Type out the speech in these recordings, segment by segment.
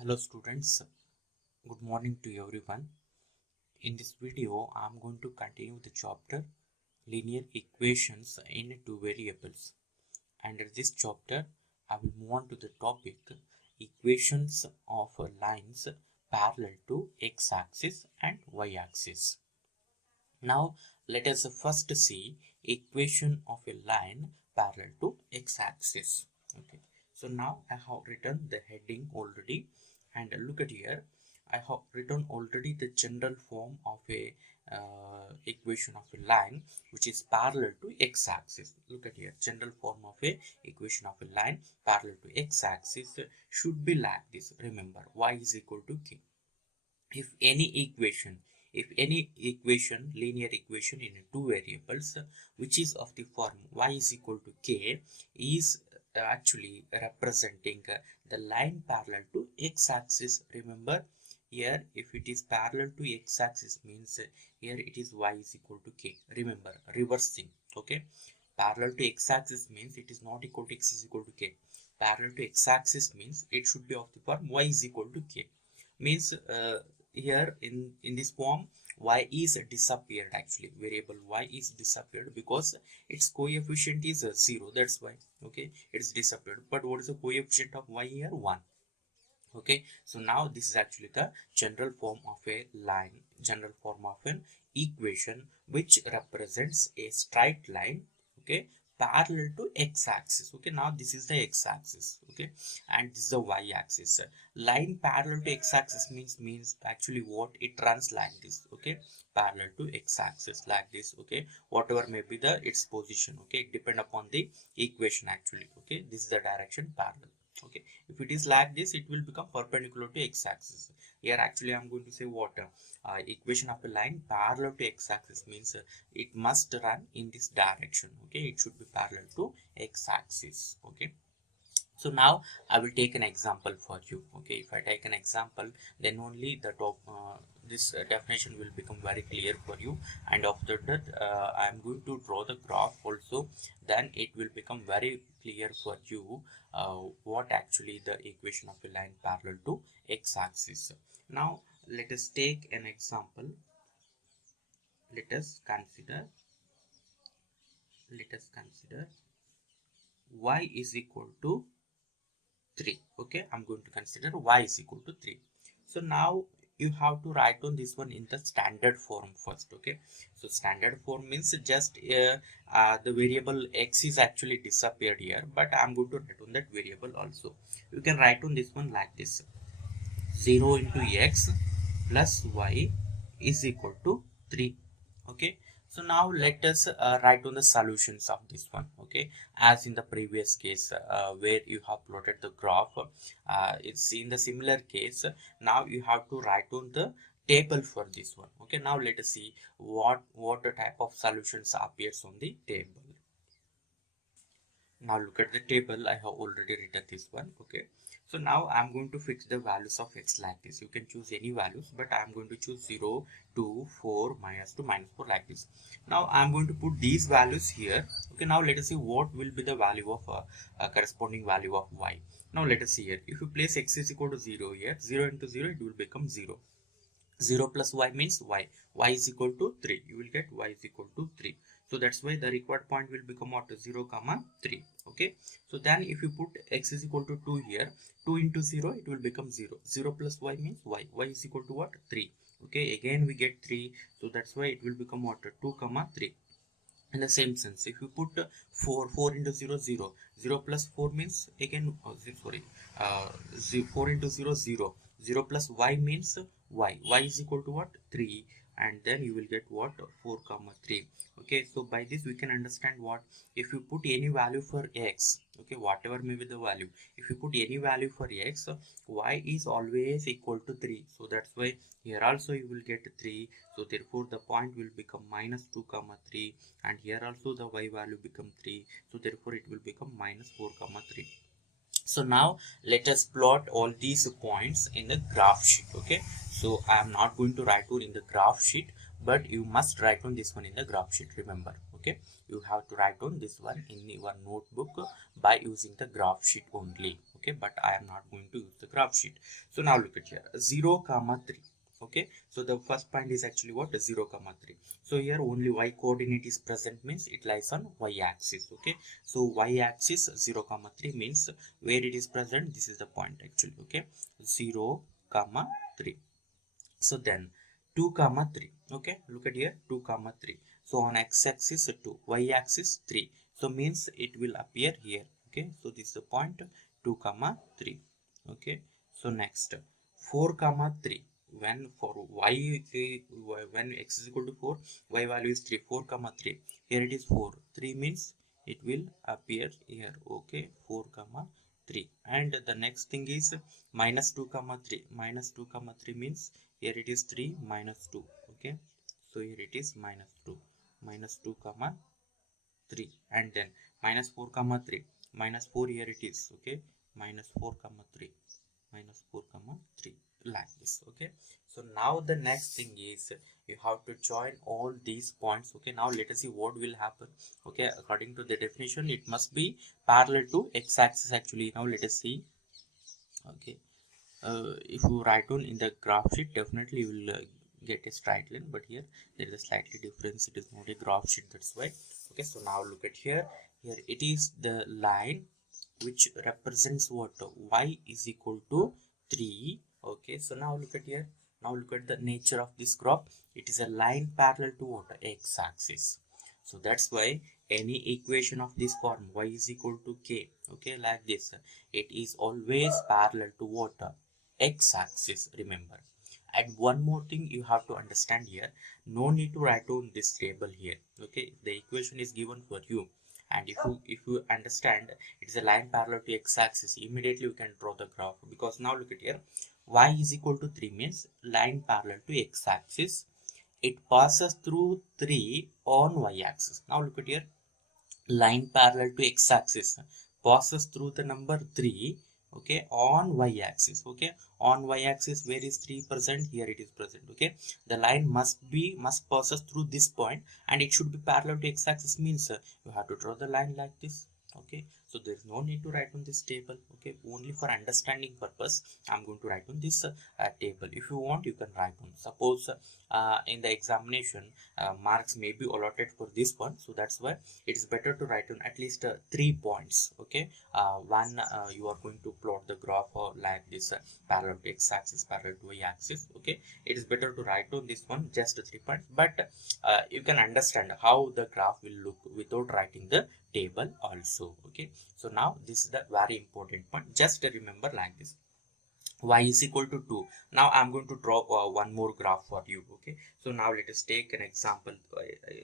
Hello students, good morning to everyone. In this video, I am going to continue the chapter Linear Equations in Two Variables. Under this chapter, I will move on to the topic Equations of lines parallel to x-axis and y-axis. Now, let us first see equation of a line parallel to x-axis. Okay. So now I have written the heading already, and look at here. I have written already the general form of a equation of a line which is parallel to x-axis. Look at here. General form of a equation of a line parallel to x-axis should be like this. Remember, y is equal to k. If any equation, linear equation in two variables, which is of the form y is equal to k, is actually representing the line parallel to x-axis. Remember, here if it is parallel to x-axis means here it is y is equal to k. Remember, reversing. Okay, parallel to x-axis means it is not equal to x is equal to k. Parallel to x-axis means it should be of the form y is equal to k. Means here in this form y is disappeared. Actually, variable y is disappeared because its coefficient is 0. That's why. Okay, it's disappeared. But what is the coefficient of y here? 1. Okay, so now this is actually the general form of a line, general form of an equation which represents a straight line, okay, parallel to x-axis. Okay, now this is the x-axis, okay, and this is the y-axis. Line parallel to x-axis means actually what it runs like this. Okay, parallel to x-axis like this. Okay, whatever may be the its position. Okay, it depend upon the equation actually. Okay, this is the direction parallel. Okay, if it is like this, it will become perpendicular to x-axis. Here actually I'm going to say what equation of a line parallel to x-axis means it must run in this direction. Okay, it should be parallel to x-axis. Okay, so now I will take an example for you. Okay, if I take an example, then only the top this definition will become very clear for you, and after that I am going to draw the graph also. Then it will become very clear for you what actually the equation of a line parallel to x-axis. Now let us take an example. Let us consider y is equal to 3. Okay, I'm going to consider y is equal to 3. So now you have to write on this one in the standard form first. Okay, so standard form means just the variable x is actually disappeared here, but I'm going to write on that variable also. You can write on this one like this: 0 into x plus y is equal to 3. Okay, so now let us write down the solutions of this one. Okay, as in the previous case where you have plotted the graph, it's in the similar case. Now you have to write down the table for this one. Okay, now let us see what type of solutions appears on the table. Now look at the table. I have already written this one. Okay, so now I'm going to fix the values of x like this. You can choose any values, but I'm going to choose 0, 2, 4, -2, -4 like this. Now I'm going to put these values here. Okay, now let us see what will be the value of corresponding value of y. Now let us see here. If you place x is equal to 0 here, 0 into 0, it will become 0. 0 plus y means y is equal to 3. You will get y is equal to 3. So that's why the required point will become what? 0 comma 3. Okay, so then if you put x is equal to 2 here, 2 into 0, it will become 0. 0 plus y means y is equal to what? 3. Okay, again we get 3, so that's why it will become what? 2 comma 3. In the same sense, if you put 4 into 0, 0. 0 plus 4 means again, 4 into 0, 0. 0 plus y means y is equal to what? 3, and then you will get what? 4 comma 3. Okay, so by this we can understand what, if you put any value for x, okay, whatever may be the value, if you put any value for x, y is always equal to 3. So that's why here also you will get 3. So therefore the point will become -2 comma 3, and here also the y value become 3. So therefore it will become -4 comma 3. So now let us plot all these points in the graph sheet. Okay, so I am not going to write down in the graph sheet, but you must write on this one in the graph sheet. Remember. Okay, you have to write down this one in your notebook by using the graph sheet only. Okay, but I am not going to use the graph sheet. So now look at here, 0 comma 3. Okay, so the first point is actually what? 0 comma 3. So here only y coordinate is present, means it lies on y axis. Okay, so y axis 0 comma 3 means where it is present, this is the point actually. Okay, 0 comma 3. So then 2 comma 3. Okay, look at here, 2 comma 3. So on x-axis 2, y-axis 3. So means it will appear here. Okay, so this is the point 2 comma 3. Okay, so next 4 comma 3. When for y, when x is equal to 4, y value is 3. 4 comma 3. Here it is 4. 3 means it will appear here. Okay, 4 comma 3. And the next thing is minus 2 comma 3. Minus 2 comma 3 means here it is 3 minus 2. Okay, so here it is minus 2 comma 3, and then minus 4 comma 3, minus 4, here it is. Okay, minus 4 comma 3, minus 4 comma 3, like this. Okay, so now the next thing is you have to join all these points. Okay, now let us see what will happen. Okay, according to the definition, it must be parallel to x-axis actually. Now let us see. Okay, if you write down in the graph sheet, definitely you will get a straight line, but here there is a slightly difference. It is not a graph sheet, that's why. Okay, so now look at here. Here it is the line which represents what? Y is equal to 3. Okay, so now look at here. Now look at the nature of this graph. It is a line parallel to what? X-axis. So that's why any equation of this form, y is equal to k, okay, like this, it is always parallel to what? X-axis, remember. And one more thing you have to understand here, no need to write down this table here. Okay, the equation is given for you, and if you understand it is a line parallel to x-axis, immediately you can draw the graph. Because now look at here, y is equal to 3 means line parallel to x-axis, it passes through 3 on y-axis. Now look at here, line parallel to x-axis passes through the number 3. Okay, on y-axis. Okay, on y-axis, where is 3 present? Here it is present. Okay, the line must passes through this point, and it should be parallel to x-axis, means you have to draw the line like this. Okay, so there is no need to write on this table. Okay, only for understanding purpose I'm going to write on this table. If you want, you can write on. Suppose in the examination marks may be allotted for this one, so that's why it is better to write on at least 3 points. Okay, one, you are going to plot the graph like this, parallel to x-axis, parallel to y-axis. Okay, it is better to write on this one just 3 points, but you can understand how the graph will look without writing the table also. Okay, so now this is the very important point, just remember like this, y is equal to 2. Now I'm going to draw one more graph for you. Okay, so now let us take an example.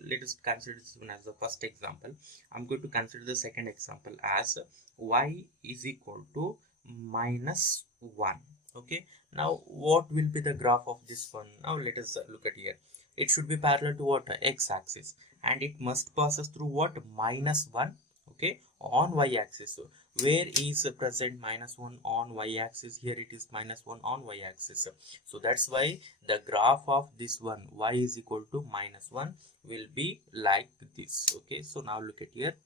Let us consider this one as the first example. I'm going to consider the second example as y is equal to minus 1. Okay, now what will be the graph of this one? Now let us look at here. It should be parallel to what? X-axis, and it must passes through what? Minus 1. Okay, on y-axis. So where is present minus 1 on y-axis? Here it is minus 1 on y-axis. So that's why the graph of this one, y is equal to minus 1, will be like this. Okay, so now look at here,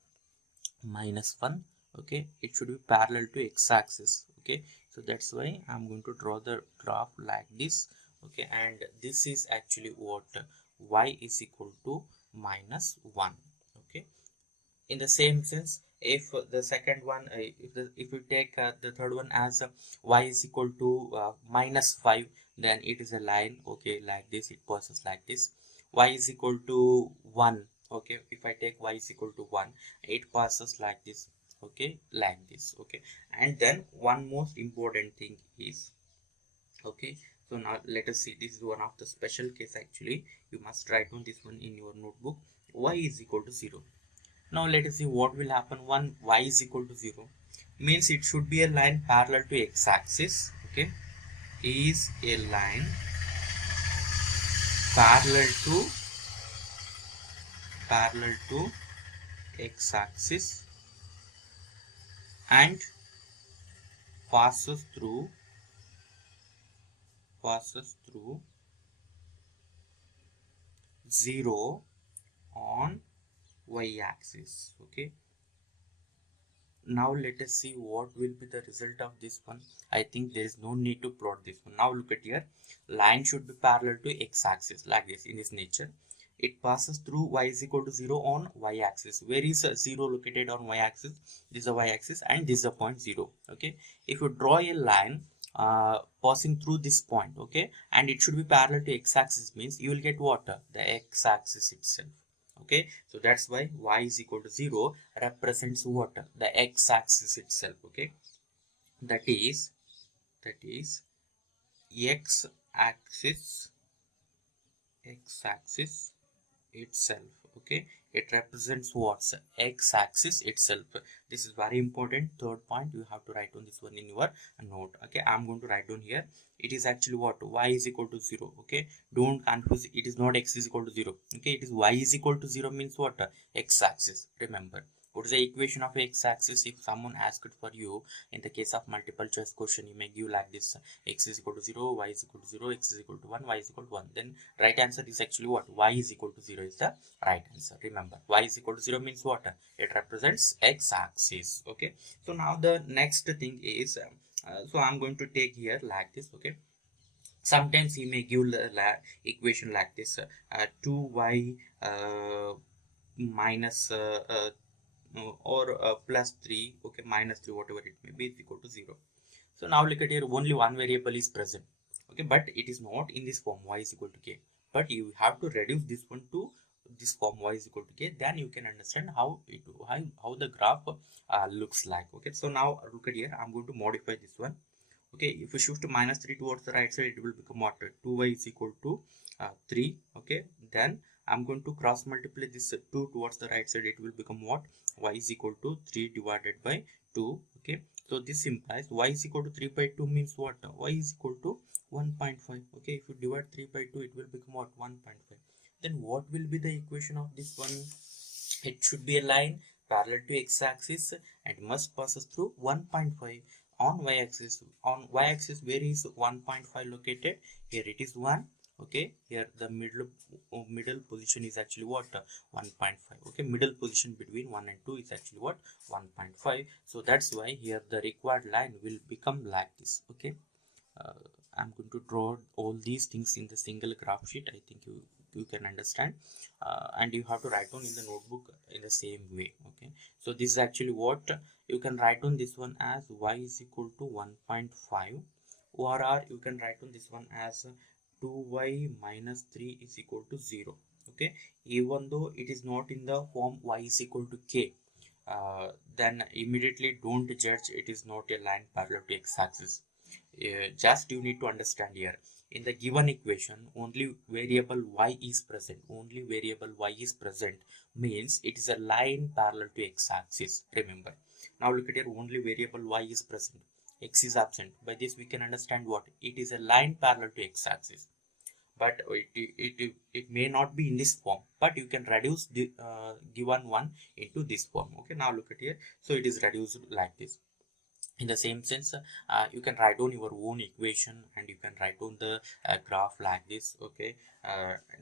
minus 1. Okay, it should be parallel to x-axis. Okay, so that's why I'm going to draw the graph like this. Okay, and this is actually what? Y is equal to minus 1. Okay, in the same sense, if the second one, if you take the third one as y is equal to minus 5, then it is a line. Okay, like this, it passes like this. Y is equal to 1. Okay, if I take y is equal to 1, it passes like this. Okay, like this. Okay, and then one most important thing is, okay, so now let us see, this is one of the special case actually. You must write down this one in your notebook. Y is equal to 0. Now let us see what will happen when y is equal to 0. Means it should be a line parallel to x-axis. Okay, is a line parallel to x-axis and passes through 0 on y-axis. Okay, now let us see what will be the result of this one. I think there is no need to plot this one. Now look at here, line should be parallel to x-axis like this. In this nature, it passes through y is equal to 0 on y-axis. Where is 0 located on y-axis? This is a y-axis and this is a point 0. Okay, if you draw a line passing through this point, okay, and it should be parallel to x-axis, means you will get what? The x-axis itself. Okay, so that's why y is equal to 0 represents what? The x-axis itself. Okay, that is x-axis itself. Okay, it represents what's x-axis itself. This is very important. Third point, you have to write on this one in your note. Okay, I'm going to write down here. It is actually what? Y is equal to 0. Okay, don't confuse, it is not x is equal to 0. Okay, it is y is equal to 0 means what? X-axis. Remember, what is the equation of x-axis? If someone asked it for you in the case of multiple choice question, you may give like this: x is equal to 0, y is equal to 0, x is equal to 1, y is equal to 1. Then right answer is actually what? Y is equal to 0 is the right answer. Remember, y is equal to 0 means what? It represents x-axis. Okay, so now the next thing is so I'm going to take here like this. Okay, sometimes he may give the equation like this: 2y minus or plus 3, okay, minus 3, whatever it may be, is equal to 0. So now look at here, only one variable is present. Okay, but it is not in this form y is equal to k, but you have to reduce this one to this form y is equal to k. Then you can understand how the graph looks like. Okay, so now look at here, I'm going to modify this one. Okay, if you shift minus 3 towards the right side, it will become what? 2y is equal to 3. Okay, then I'm going to cross multiply this 2 towards the right side. It will become what? Y is equal to 3 divided by 2. Okay, so this implies y is equal to 3 by 2 means what? Y is equal to 1.5. Okay, if you divide 3 by 2, it will become what? 1.5. Then what will be the equation of this one? It should be a line parallel to x-axis and must pass through 1.5 on y-axis. On y-axis, where is 1.5 located? Here it is 1. Okay, here the middle position is actually what? 1.5. Okay, middle position between 1 and 2 is actually what? 1.5. So that's why here the required line will become like this. Okay, uh, I'm going to draw all these things in the single graph sheet. I think you can understand, and you have to write down in the notebook in the same way. Okay, so this is actually what you can write on this one as y is equal to 1.5, or you can write on this one as 2y minus 3 is equal to 0. Okay, even though it is not in the form y is equal to k, then immediately don't judge it is not a line parallel to x-axis. Just you need to understand here, in the given equation only variable y is present. Only variable y is present means it is a line parallel to x-axis. Remember, now look at here, only variable y is present, x is absent. By this we can understand what? It is a line parallel to x-axis, but it may not be in this form, but you can reduce the given one into this form. Okay, now look at here, so it is reduced like this. In the same sense, you can write down your own equation and you can write down the graph like this. Okay,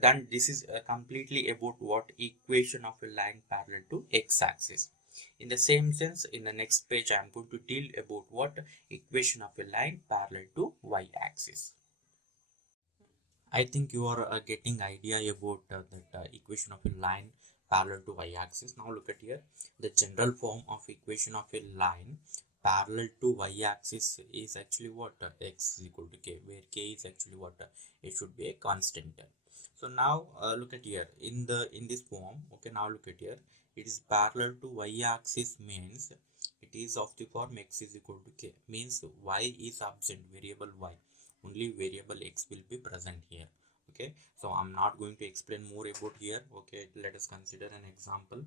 then this is completely about what? Equation of a line parallel to x-axis. In the same sense, in the next page I am going to deal about what? Equation of a line parallel to y-axis. I think you are getting idea about that equation of a line parallel to y-axis. Now look at here, the general form of equation of a line parallel to y-axis is actually what? X is equal to k, where k is actually what? It should be a constant. So now look at here, in this form. Okay, now look at here, it is parallel to y-axis means it is of the form x is equal to k, means y is absent, variable y, only variable x will be present here. Okay, so I'm not going to explain more about here. Okay, let us consider an example.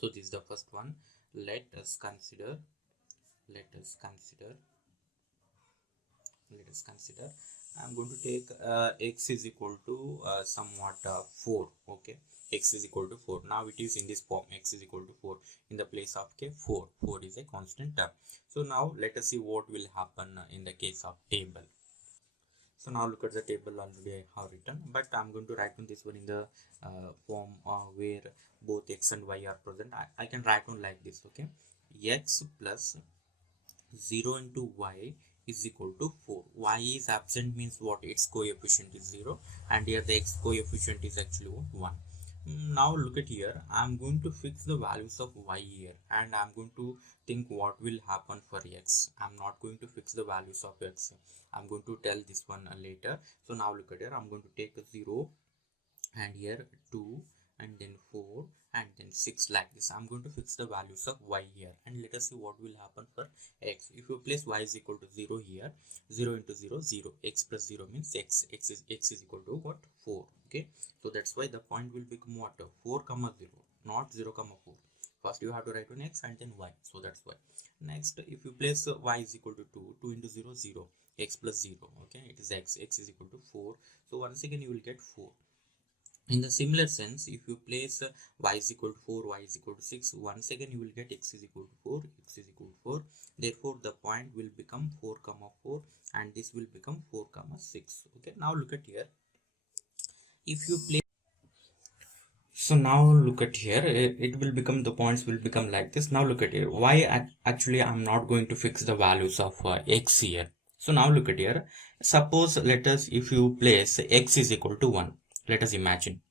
So this is the first one. Let us consider I'm going to take x is equal to somewhat 4. Okay, x is equal to 4. Now it is in this form, x is equal to 4, in the place of k 4 is a constant term. So now let us see what will happen in the case of table. So now look at the table already I have written, but I'm going to write on this one in the form where both x and y are present. I can write on like this, okay? X plus 0 into y is equal to 4. Y is absent means what? Its coefficient is 0, and here the x coefficient is actually 1. Now look at here, I'm going to fix the values of y here, and I'm going to think what will happen for x. I'm not going to fix the values of x. I'm going to tell this one later. So now look at here, I'm going to take a 0, and here 2, and then 4, and then 6, like this. I'm going to fix the values of y here, and let us see what will happen for x. If you place y is equal to 0 here, 0 into 0, 0. X plus 0 means x is equal to what? 4. Okay, so that's why the point will become what? 4 comma 0, not 0 comma 4. First you have to write on x and then y, so that's why. Next, if you place y is equal to 2, 2 into 0, 0. X plus 0, okay, it is x is equal to 4. So once again you will get 4. In the similar sense, if you place y is equal to 4, y is equal to 6, once again you will get x is equal to 4, x is equal to 4. Therefore, the point will become 4 comma 4, and this will become 4 comma 6. Okay, now look at here. If you place, so now look at here, it will become, the points will become like this. Now look at here, why actually I'm not going to fix the values of x here. So now look at here, suppose let us, if you place x is equal to 1, let us imagine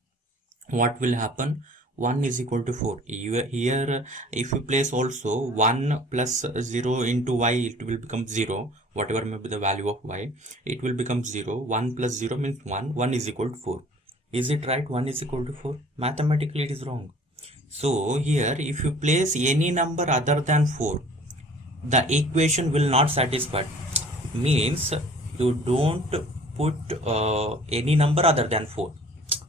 what will happen. 1 is equal to 4. Here if you place also 1 plus 0 into y, it will become 0. Whatever may be the value of y, it will become 0. 1 plus 0 means 1. 1 is equal to 4. Is it right? 1 is equal to 4. Mathematically it is wrong. So here if you place any number other than 4, the equation will not satisfy. Means you don't put any number other than 4.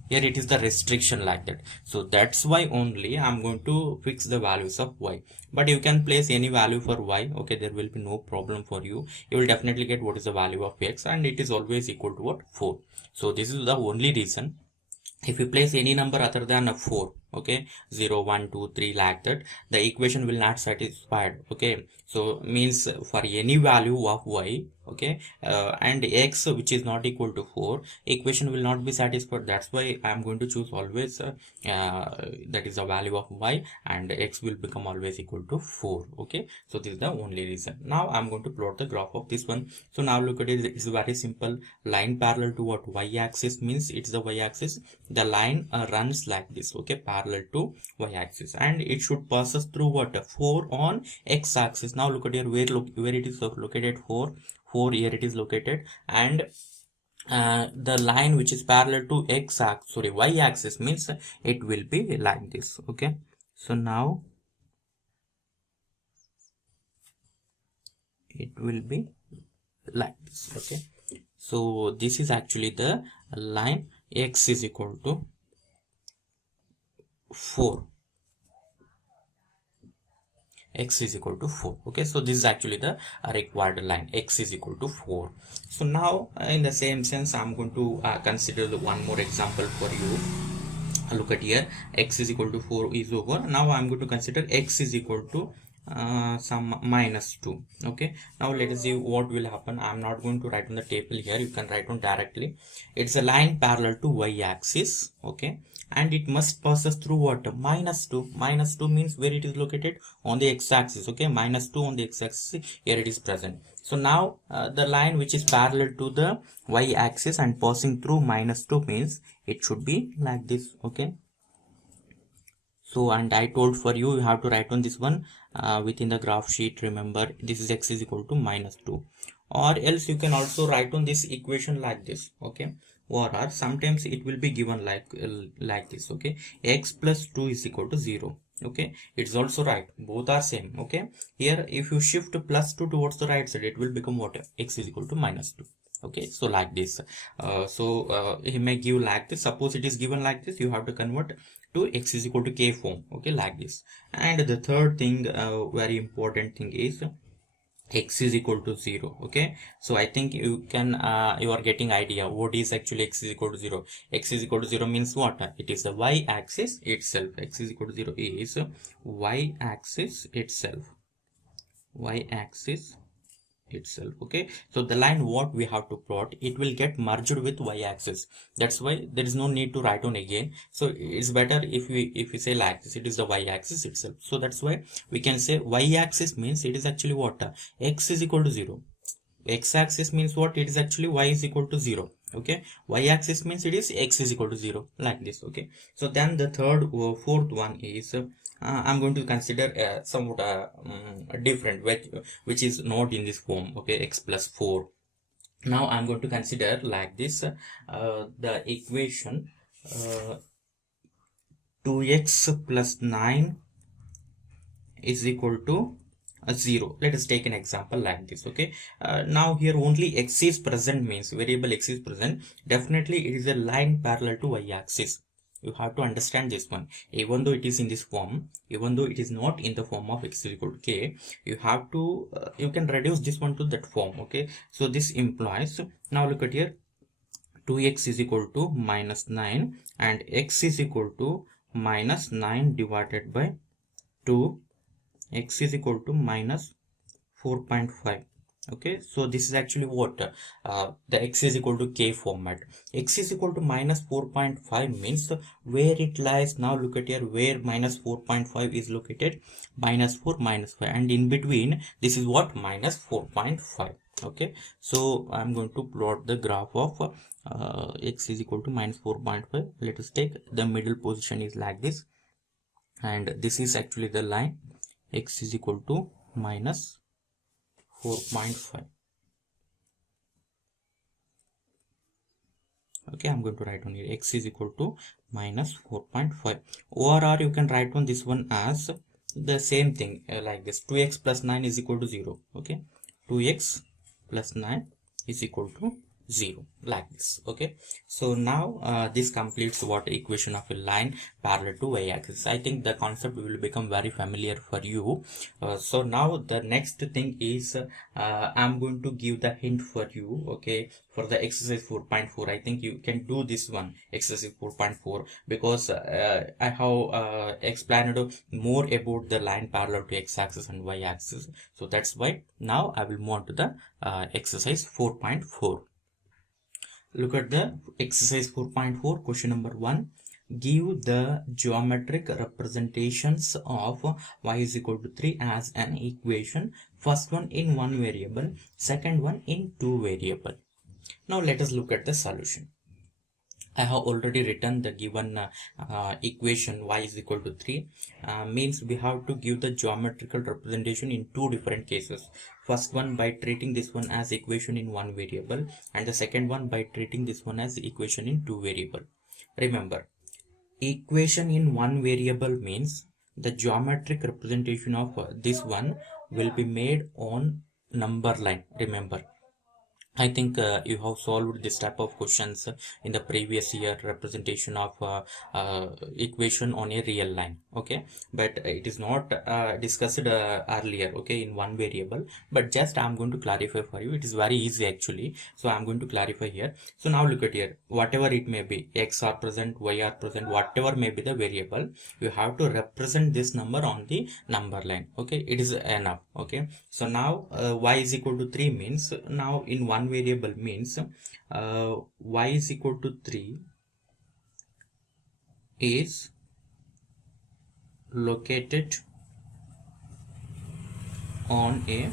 Here it is the restriction like that. So that's why only I'm going to fix the values of y. But you can place any value for y. Okay, there will be no problem for you. You will definitely get what is the value of x, and it is always equal to what? 4. So this is the only reason. If you place any number other than a 4, okay, 0, 1, 2, 3, like that, the equation will not satisfied. Okay, so means for any value of y, okay, and x which is not equal to 4, equation will not be satisfied. That's why I am going to choose always that is the value of y, and x will become always equal to 4. Okay, so this is the only reason. Now I am going to plot the graph of this one. So now look at it, it's very simple. Line parallel to what? Y axis means it's the y axis. The line runs like this, okay, parallel to y axis, and it should pass us through what? 4 on x axis. Now look at here, where it is located. 4 here it is located, and the line which is parallel to y axis means it will be like this. Okay, so now it will be like this. Okay, so this is actually the line. X is equal to 4. X is equal to 4. Okay, so this is actually the required line. X is equal to 4. So now in the same sense, I'm going to consider the one more example for you. Look at here, x is equal to 4 is over. Now I'm going to consider x is equal to some minus 2. Okay, now let us see what will happen. I'm not going to write on the table here, you can write on directly. It's a line parallel to y axis. Okay, and it must pass us through what? Minus 2. Minus 2 means where it is located? On the x-axis. Okay, minus 2 on the x-axis, here it is present. So now the line which is parallel to the y-axis and passing through minus 2 means it should be like this. Okay, so and I told for you have to write on this one within the graph sheet. Remember, this is x is equal to minus 2, or else you can also write on this equation like this. Okay, or sometimes it will be given like this. Okay, x plus 2 is equal to 0. Okay, it's also right, both are same. Okay, here if you shift plus 2 towards the right side, it will become what? X is equal to minus 2. Okay, so like this. He may give like this. Suppose it is given like this, you have to convert to x is equal to k form. Okay, like this. And the third thing, very important thing is x is equal to 0. Okay, so I think you can you are getting idea what is actually x is equal to 0. X is equal to 0 means what? It is the y axis itself. X is equal to 0 is y axis itself. Y axis itself. Okay, so the line what we have to plot, it will get merged with y-axis. That's why there is no need to write on again. So it's better if we say like this, it is the y-axis itself. So that's why we can say y-axis means it is actually what, x is equal to 0. X-axis means what, it is actually y is equal to 0. Okay, y-axis means it is x is equal to 0, like this. Okay, so then the fourth one is I'm going to consider somewhat different, which is not in this form. Okay, x plus 4. Now I'm going to consider like this, the equation 2x plus 9 is equal to 0. Let us take an example like this. Okay, now here only x is present, means variable x is present. Definitely it is a line parallel to y-axis. You have to understand this one. Even though it is in this form, even though it is not in the form of x is equal to k, you have to you can reduce this one to that form. Okay, so this implies, now look at here, 2x is equal to minus 9 and x is equal to minus 9 divided by 2, x is equal to minus 4.5. Okay, so this is actually what, the x is equal to k format. X is equal to minus 4.5 means where it lies. Now look at here, where minus 4.5 is located, minus 4 minus 5, and in between this is what, minus 4.5. Okay, so I'm going to plot the graph of x is equal to minus 4.5. Let us take the middle position is like this, and this is actually the line x is equal to minus 4.5. Okay, I'm going to write on here x is equal to minus 4.5, or you can write on this one as the same thing, like this, 2x plus 9 is equal to 0. Okay, 2x plus 9 is equal to 0, like this. Okay, so now this completes what equation of a line parallel to y-axis. I think the concept will become very familiar for you. So now the next thing is I'm going to give the hint for you. Okay, for the exercise 4.4, I think you can do this one, exercise 4.4, because I have explained more about the line parallel to x-axis and y-axis. So that's why now I will move on to the exercise 4.4. Look at the exercise 4.4, question number 1. Give the geometric representations of y is equal to 3 as an equation. First one in one variable, second one in two variable. Now let us look at the solution. I have already written the given equation y is equal to 3. Means we have to give the geometrical representation in two different cases. First one by treating this one as equation in one variable, and the second one by treating this one as equation in two variable. Remember, equation in one variable means the geometric representation of this one will be made on number line. Remember, I think you have solved this type of questions in the previous year, representation of equation on a real line. Okay, but it is not discussed earlier. Okay, in one variable, but just I'm going to clarify for you. It is very easy actually, so I'm going to clarify here. So now look at here, whatever it may be, x are present, y are present, whatever may be the variable, you have to represent this number on the number line. Okay, it is enough. Okay, so now y is equal to 3 means, now in one variable means y is equal to 3 is located on a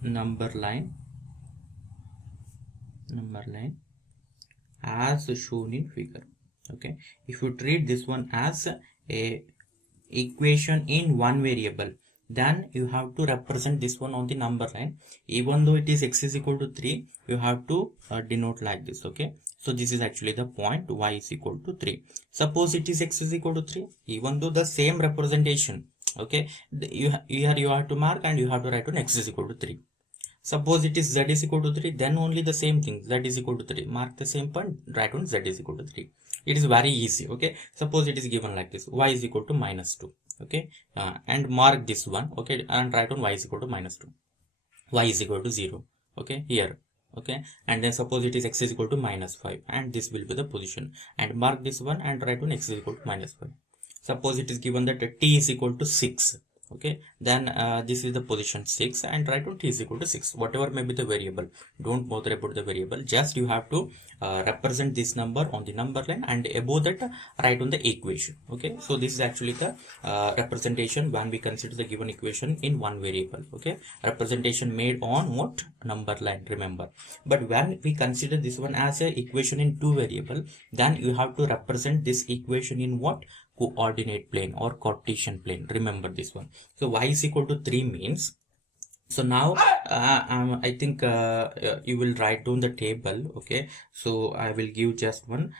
number line as shown in figure. Okay, if you treat this one as a equation in one variable, then you have to represent this one on the number line. Even though it is x is equal to 3, you have to denote like this. Okay, so this is actually the point, y is equal to 3. Suppose it is x is equal to 3, even though the same representation. Okay, here you have to mark and you have to write on x is equal to 3. Suppose it is z is equal to 3, then only the same thing, z is equal to 3, mark the same point, write on z is equal to 3. It is very easy. Okay, suppose it is given like this, y is equal to minus 2. Okay, and mark this one. Okay, and write on y is equal to minus 2, y is equal to 0. Okay, here. Okay, and then suppose it is x is equal to minus 5, and this will be the position, and mark this one and write on x is equal to minus 5. Suppose it is given that t is equal to 6. Okay, then this is the position 6, and write down t is equal to 6, whatever may be the variable. Don't bother about the variable, just you have to represent this number on the number line, and above that write on the equation. Okay, so this is actually the representation when we consider the given equation in one variable. Okay, representation made on what number line, remember. But when we consider this one as a equation in two variable, then you have to represent this equation in what? Coordinate plane or Cartesian plane. Remember this one. So y is equal to 3 means, so now I think you will write down the table. Okay, so I will give just one,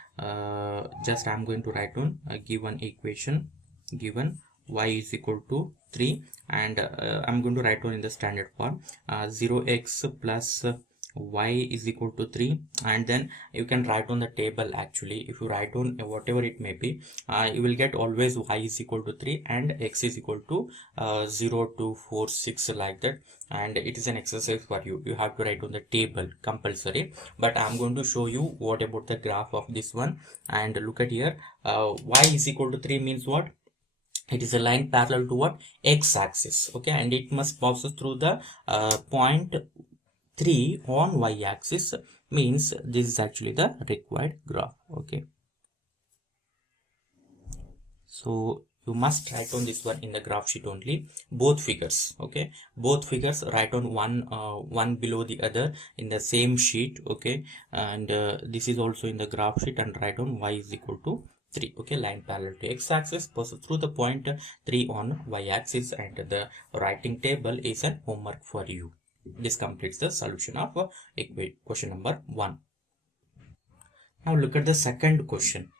just I'm going to write down a given equation, given y is equal to 3, and I'm going to write down in the standard form, 0x plus y is equal to 3, and then you can write on the table. Actually, if you write on whatever it may be, you will get always y is equal to 3 and x is equal to 0 2 4 6, like that. And it is an exercise for you, you have to write on the table compulsory. But I'm going to show you what about the graph of this one. And look at here, y is equal to 3 means what? It is a line parallel to what? X-axis. Okay, and it must pass through the point 3 on y-axis, means this is actually the required graph. Okay, so you must write on this one in the graph sheet only, both figures. Okay, both figures write on one below the other in the same sheet. Okay, and this is also in the graph sheet, and write on y is equal to 3. Okay, line parallel to x-axis passes through the point 3 on y-axis, and the writing table is a homework for you. This completes the solution of question number 1. Now look at the second question.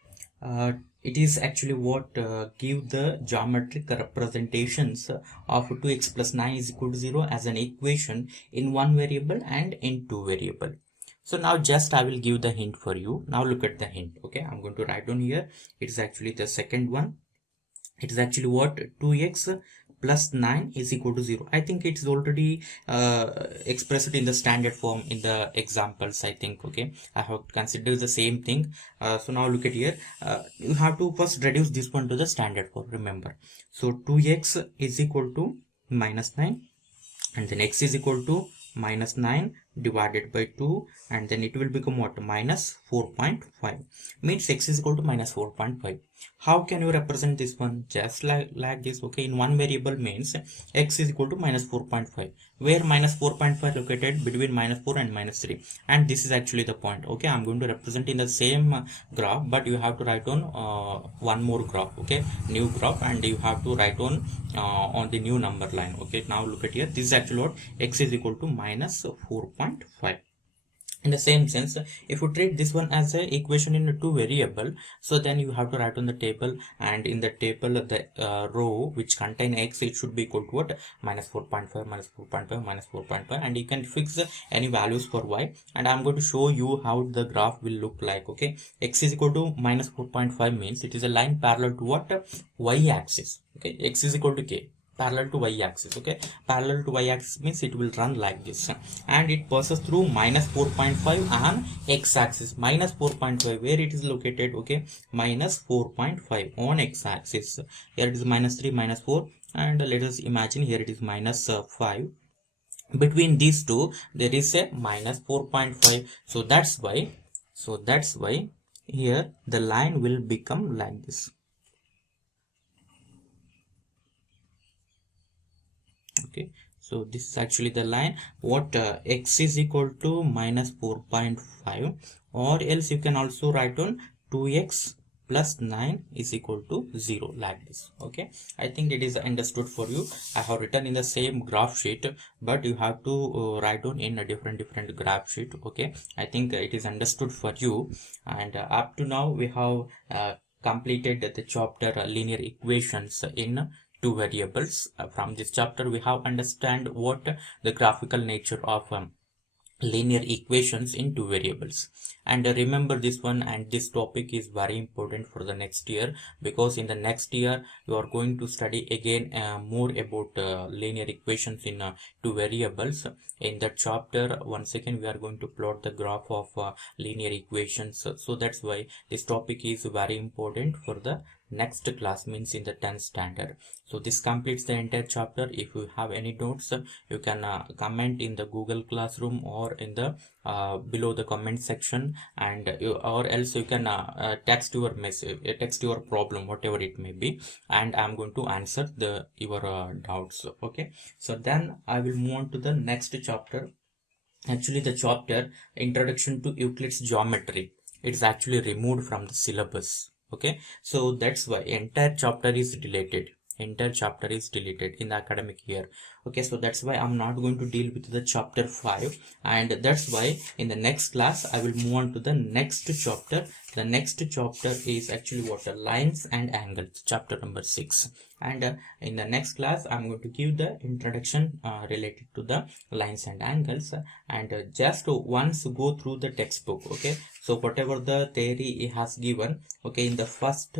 It is actually what give the geometric representations of 2x plus 9 is equal to 0 as an equation in one variable and in two variable. So now just I will give the hint for you. Now look at the hint. Okay, I'm going to write down here. It is actually the second one. It is actually what? 2x plus 9 is equal to 0. I think it's already expressed in the standard form in the examples, I think. Okay, I have considered the same thing. So now look at here, you have to first reduce this one to the standard form, remember. So 2x is equal to minus 9, and then x is equal to minus 9 divided by 2, and then it will become what? Minus 4.5, means x is equal to minus 4.5. How can you represent this one? Just like this. Okay, in one variable means x is equal to minus 4.5, where minus 4.5 located between minus 4 and minus 3, and this is actually the point. Okay, I'm going to represent in the same graph, but you have to write on one more graph. Okay, new graph, and you have to write on the new number line. Okay, now look at here, this is actually what? X is equal to minus 4.5. In the same sense, if you treat this one as a equation in a two variable, so then you have to write on the table, and in the table the row which contain x, it should be equal to what? Minus 4.5, minus 4.5, minus 4.5, and you can fix any values for y, and I'm going to show you how the graph will look like. Okay, x is equal to minus 4.5 means it is a line parallel to what? Y axis. Okay, x is equal to k, parallel to y-axis. Okay, parallel to y-axis means it will run like this, and it passes through minus 4.5 on x-axis. Minus 4.5, where it is located? Okay, minus 4.5 on x-axis. Here it is minus 3, minus 4, and let us imagine here it is minus 5. Between these two there is a minus 4.5, so that's why here the line will become like this. Okay, so this is actually the line what x is equal to minus 4.5, or else you can also write on 2x plus 9 is equal to 0, like this. Okay, I think it is understood for you. I have written in the same graph sheet, but you have to write on in a different graph sheet. Okay, I think it is understood for you. And up to now we have completed the chapter linear equations in two variables. From this chapter we have understand what the graphical nature of linear equations in two variables. And remember this one, and this topic is very important for the next year, because in the next year you are going to study again more about linear equations in two variables. In that chapter, once again we are going to plot the graph of linear equations. So that's why this topic is very important for the next class, means in the 10th standard. So this completes the entire chapter. If you have any doubts, you can comment in the Google Classroom or in the below the comment section, and or else you can text your message, text your problem, whatever it may be, and I'm going to answer your doubts. Okay, so then I will move on to the next chapter. Actually, the chapter Introduction to Euclid's Geometry, it's actually removed from the syllabus. Okay, so that's why entire chapter is deleted. Entire chapter is deleted in the academic year. Okay, so that's why I'm not going to deal with the chapter 5, and that's why in the next class I will move on to the next chapter. The next chapter is actually what, lines and angles, chapter number 6. And in the next class I'm going to give the introduction related to the lines and angles, and just once go through the textbook. Okay, so whatever the theory it has given, okay, in the first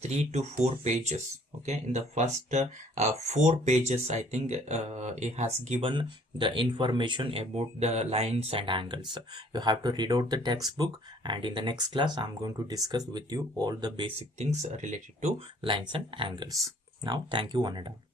3 to 4 pages, okay, in the first 4 pages I think it has given the information about the lines and angles. You have to read out the textbook, and in the next class I'm going to discuss with you all the basic things related to lines and angles. Now, thank you one and all.